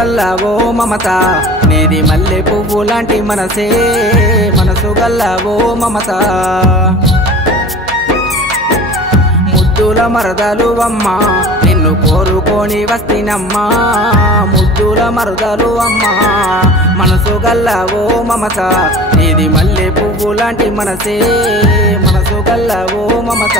గల్లవో మమత నీది మల్లె పువ్వు లాంటి మనసే మనసు గల్లవో మమత ముద్దుల మరదలు అమ్మా నిన్ను కోరుకొని వస్తినమ్మా ముద్దుల మరదలు అమ్మా మనసు గల్లవో మమత నీది మల్లె పువ్వు లాంటి మనసే మనసు గల్లవో మమత